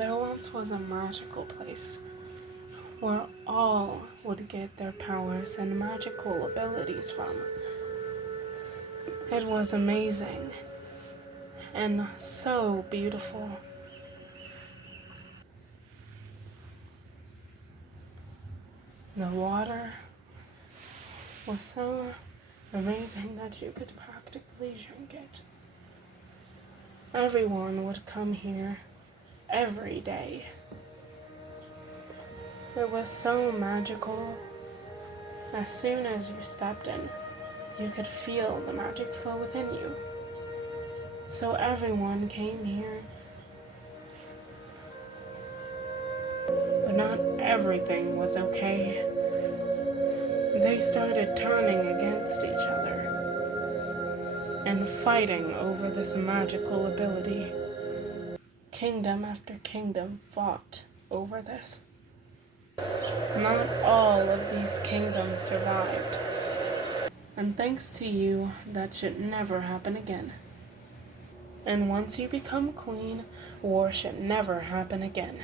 there once was a magical place where all would get their powers and magical abilities from. It was amazing and so beautiful. The water was so amazing that you could practically drink it. Everyone would come here every day. It was so magical. As soon as you stepped in, you could feel the magic flow within you. So everyone came here. But not everything was okay. They started turning against each other and fighting over this magical ability. Kingdom after kingdom fought over this. Not all of these kingdoms survived. And thanks to you, that should never happen again. And once you become queen, war should never happen again.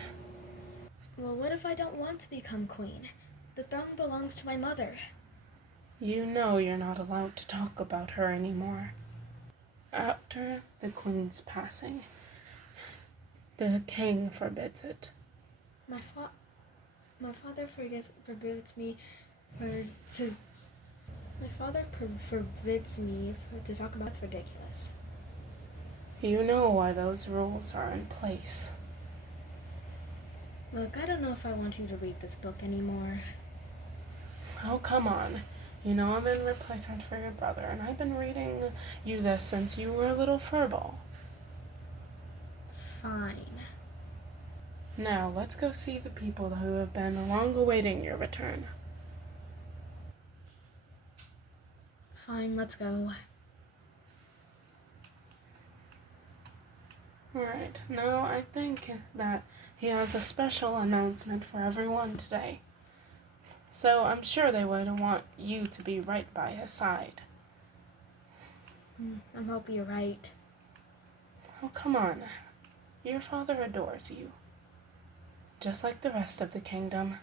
Well, what if I don't want to become queen? The throne belongs to my mother. You know you're not allowed to talk about her anymore. After the queen's passing, the king forbids it. My father forbids me to talk about. It's ridiculous. You know why those rules are in place. Look, I don't know if I want you to read this book anymore. Oh, come on. You know I'm in replacement for your brother, and I've been reading you this since you were a little furball. Fine. Now, let's go see the people who have been long awaiting your return. Fine, let's go. Alright, now I think that he has a special announcement for everyone today. So I'm sure they would want you to be right by his side. I hope you're right. Oh, come on. Your father adores you. Just like the rest of the kingdom.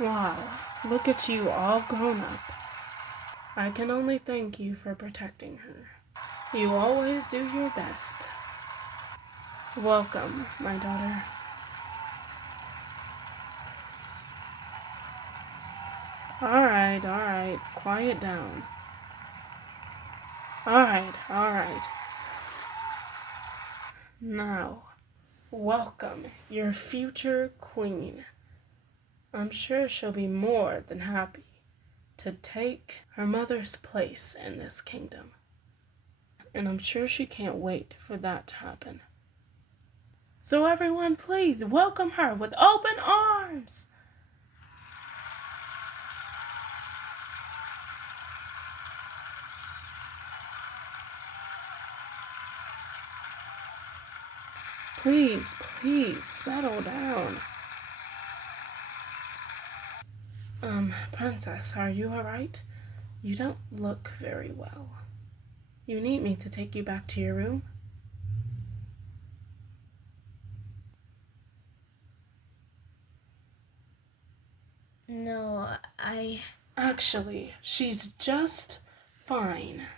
Wow, look at you all grown up. I can only thank you for protecting her. You always do your best. Welcome, my daughter. Alright, quiet down. Alright. Now, welcome your future queen. I'm sure she'll be more than happy to take her mother's place in this kingdom. And I'm sure she can't wait for that to happen. So everyone, please welcome her with open arms. Please settle down. Princess, are you alright? You don't look very well. You need me to take you back to your room? No, Actually, she's just fine.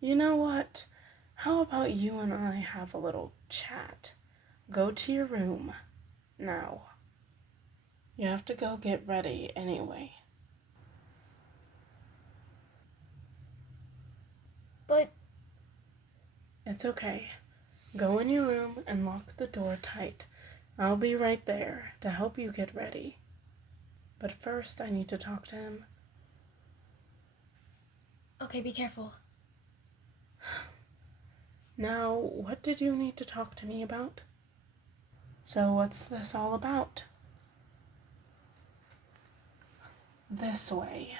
You know what? How about you and I have a little chat? Go to your room now. You have to go get ready anyway. But It's okay. Go in your room and lock the door tight. I'll be right there to help you get ready. But first, I need to talk to him. okay, be careful. Now, what did you need to talk to me about? So, what's this all about? This way.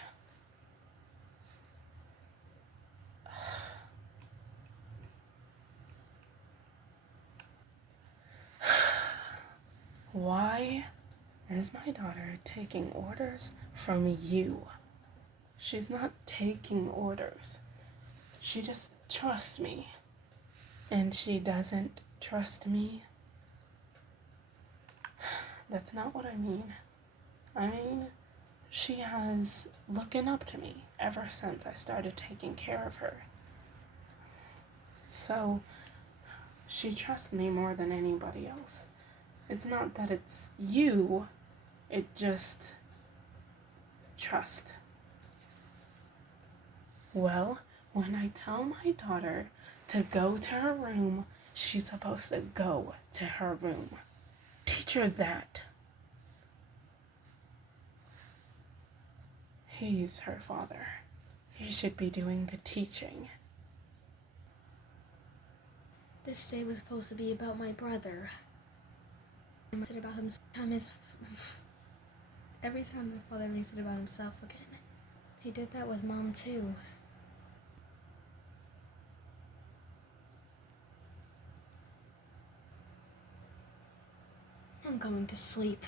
Why is my daughter taking orders from you? She's not taking orders. She just trusts me. And she doesn't trust me. That's not what I mean. I mean, she has looking up to me ever since I started taking care of her. So, she trusts me more than anybody else. It's not that it's you, it just trust. Well, when I tell my daughter to go to her room, she's supposed to go to her room. Teach her that. He's her father. He should be doing the teaching. This day was supposed to be about my brother. About himself. Every time my father makes it about himself again. He did that with Mom too. I'm going to sleep.